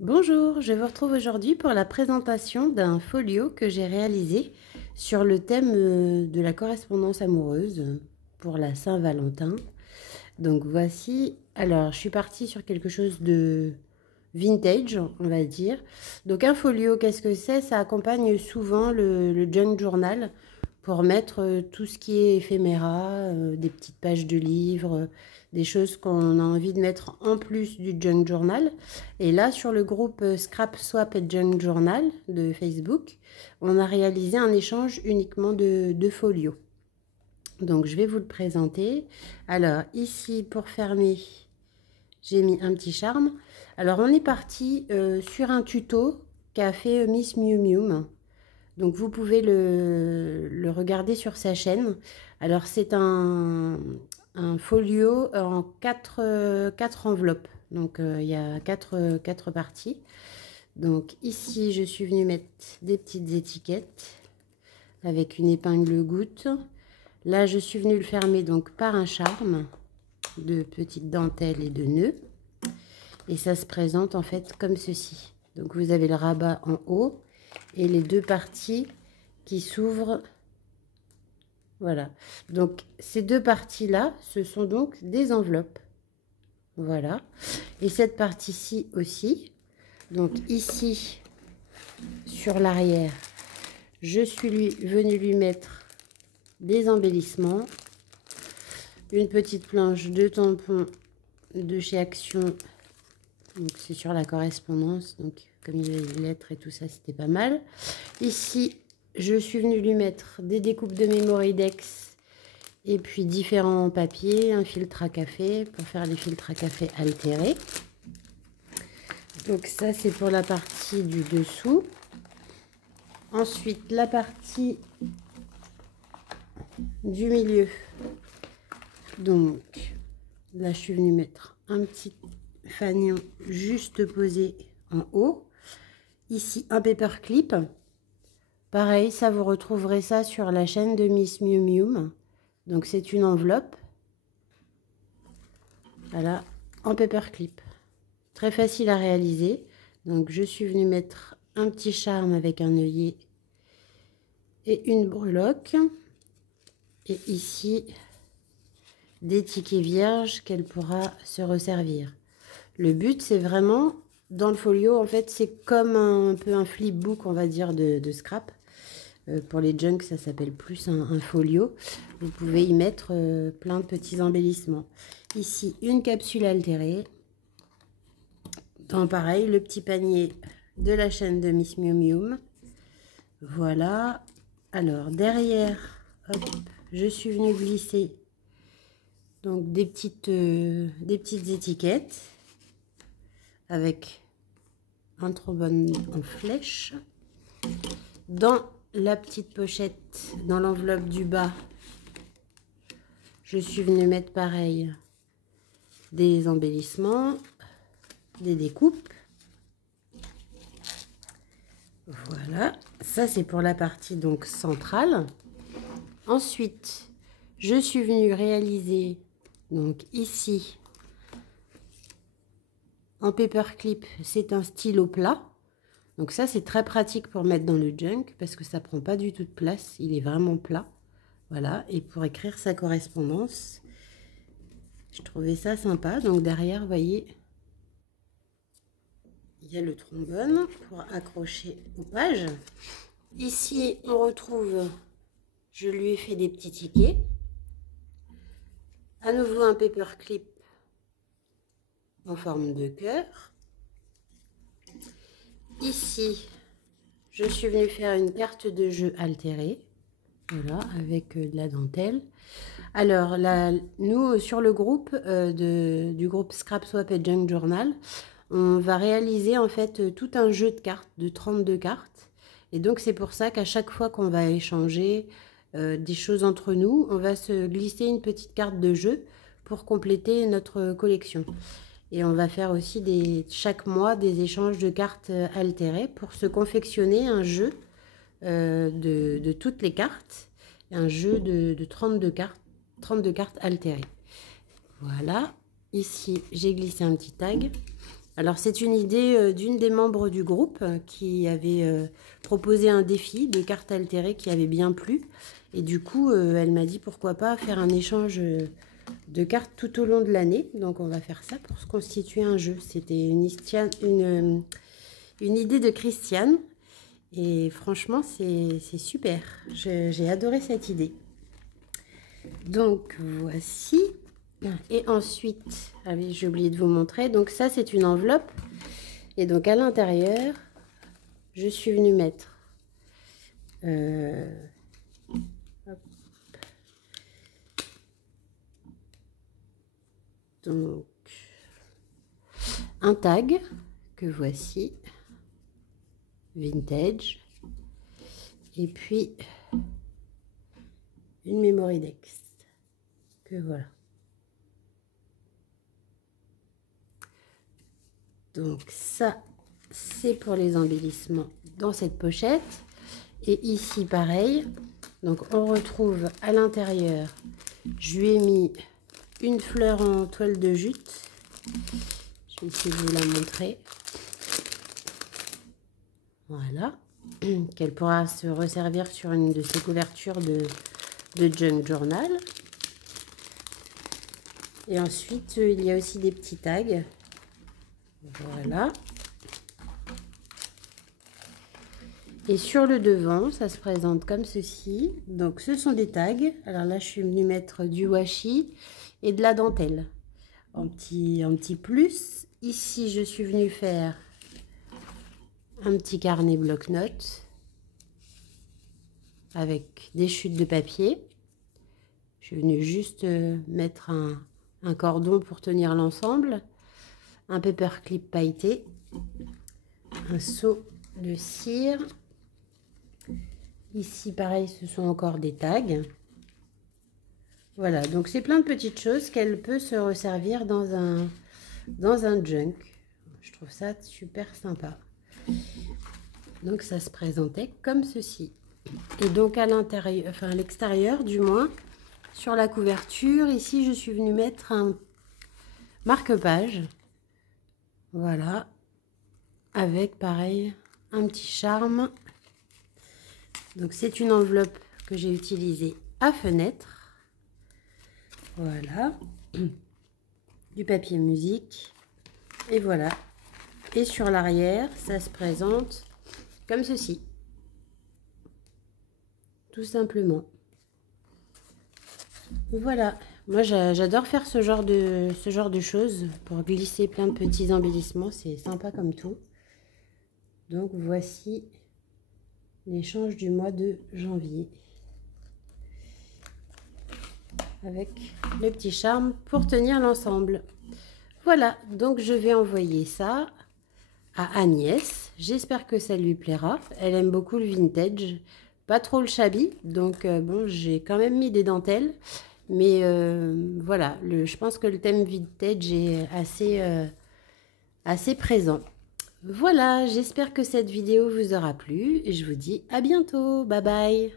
Bonjour, je vous retrouve aujourd'hui pour la présentation d'un folio que j'ai réalisé sur le thème de la correspondance amoureuse pour la Saint-Valentin. Donc voici, alors je suis partie sur quelque chose de vintage, on va dire. Donc un folio, qu'est-ce que c'est? Ça accompagne souvent le junk journal pour mettre tout ce qui est éphéméra, des petites pages de livres, des choses qu'on a envie de mettre en plus du junk journal. Et là, sur le groupe Scrap Swap et Junk Journal de Facebook, on a réalisé un échange uniquement de folios. Donc je vais vous le présenter. Alors ici, pour fermer, j'ai mis un petit charme. Alors on est parti sur un tuto qu'a fait Miss Miu Miu. Donc vous pouvez le regarder sur sa chaîne. Alors c'est un folio en quatre enveloppes. Donc il y a quatre parties. Donc ici je suis venue mettre des petites étiquettes avec une épingle goutte. Là je suis venue le fermer donc par un charme de petites dentelles et de nœuds. Et ça se présente en fait comme ceci. Donc vous avez le rabat en haut et les deux parties qui s'ouvrent. Voilà. Donc ces deux parties-là, ce sont donc des enveloppes. Voilà. Et cette partie-ci aussi. Donc ici, sur l'arrière, je suis venue lui mettre des embellissements. Une petite planche de tampons de chez Action. Donc c'est sur la correspondance. Donc comme il y avait les lettres et tout ça, c'était pas mal. Ici, je suis venue lui mettre des découpes de Mémoridex et puis différents papiers, un filtre à café pour faire les filtres à café altérés. Donc ça, c'est pour la partie du dessous. Ensuite, la partie du milieu. Donc là, je suis venue mettre un petit fanion juste posé en haut. Ici, un paperclip. Pareil, ça, vous retrouverez ça sur la chaîne de Miss Miu Miu. Donc c'est une enveloppe, voilà, en paperclip. Très facile à réaliser. Donc je suis venue mettre un petit charme avec un œillet et une breloque. Et ici, des tickets vierges qu'elle pourra se resservir. Le but, c'est vraiment, dans le folio, en fait, c'est comme un peu un flipbook, on va dire, de scrap. Pour les junks, ça s'appelle plus un folio. Vous pouvez y mettre plein de petits embellissements. Ici, une capsule altérée. Dans pareil, le petit panier de la chaîne de Miss Miu Miu. Voilà. Alors, derrière, hop, je suis venue glisser donc des petites étiquettes avec un trombone en flèche. Dans la petite pochette, dans l'enveloppe du bas, je suis venue mettre pareil des embellissements, des découpes. Voilà, ça c'est pour la partie donc centrale. Ensuite, je suis venue réaliser donc ici en paperclip, c'est un stylo plat. Donc ça c'est très pratique pour mettre dans le junk parce que ça prend pas du tout de place, il est vraiment plat. Voilà, et pour écrire sa correspondance, je trouvais ça sympa. Donc derrière, vous voyez, il y a le trombone pour accrocher aux pages. Ici, on retrouve, je lui ai fait des petits tickets. À nouveau un paperclip en forme de cœur. Ici, je suis venue faire une carte de jeu altérée. Voilà, avec de la dentelle. Alors, là, nous, sur le groupe du groupe Scrap Swap et Junk Journal, on va réaliser en fait tout un jeu de cartes, de 32 cartes. Et donc, c'est pour ça qu'à chaque fois qu'on va échanger des choses entre nous, on va se glisser une petite carte de jeu pour compléter notre collection. Et on va faire aussi chaque mois des échanges de cartes altérées pour se confectionner un jeu de toutes les cartes, un jeu de 32 cartes altérées. Voilà, ici j'ai glissé un petit tag Alors c'est une idée d'une des membres du groupe qui avait proposé un défi de cartes altérées qui avait bien plu. Et du coup, elle m'a dit pourquoi pas faire un échange de cartes tout au long de l'année. Donc on va faire ça pour se constituer un jeu. C'était une idée de Christiane. Et franchement, c'est super. J'ai adoré cette idée. Donc voici. Et ensuite, ah oui, j'ai oublié de vous montrer. Donc ça, c'est une enveloppe. Et donc à l'intérieur, je suis venue mettre donc un tag que voici, vintage, et puis une memory dex que voilà. Donc ça, c'est pour les embellissements dans cette pochette. Et ici, pareil. Donc on retrouve à l'intérieur, je lui ai mis une fleur en toile de jute. Je vais essayer de vous la montrer. Voilà. Qu'elle pourra se resservir sur une de ses couvertures de junk journal. Et ensuite, il y a aussi des petits tags. Voilà. Et sur le devant, ça se présente comme ceci. Donc, ce sont des tags. Alors là, je suis venue mettre du washi et de la dentelle. En petit plus. Ici, je suis venue faire un petit carnet bloc-notes avec des chutes de papier. Je suis venue juste mettre un cordon pour tenir l'ensemble. Un paperclip pailleté. Un seau de cire. Ici, pareil, ce sont encore des tags. Voilà, donc c'est plein de petites choses qu'elle peut se resservir dans un junk. Je trouve ça super sympa. Donc ça se présentait comme ceci. Et donc à l'intérieur, enfin à l'extérieur du moins, sur la couverture, ici je suis venue mettre un marque-page. Voilà, avec pareil un petit charme. Donc c'est une enveloppe que j'ai utilisée à fenêtre. Voilà. Du papier musique. Et voilà. Et sur l'arrière, ça se présente comme ceci. Tout simplement. Voilà. Moi j'adore faire ce genre de choses pour glisser plein de petits embellissements. C'est sympa comme tout. Donc voici l'échange du mois de janvier avec le petit charme pour tenir l'ensemble. Voilà, donc je vais envoyer ça à Agnès. J'espère que ça lui plaira. Elle aime beaucoup le vintage, pas trop le shabby, donc bon, j'ai quand même mis des dentelles, mais voilà, je pense que le thème vintage est assez présent. Voilà, j'espère que cette vidéo vous aura plu et je vous dis à bientôt. Bye bye.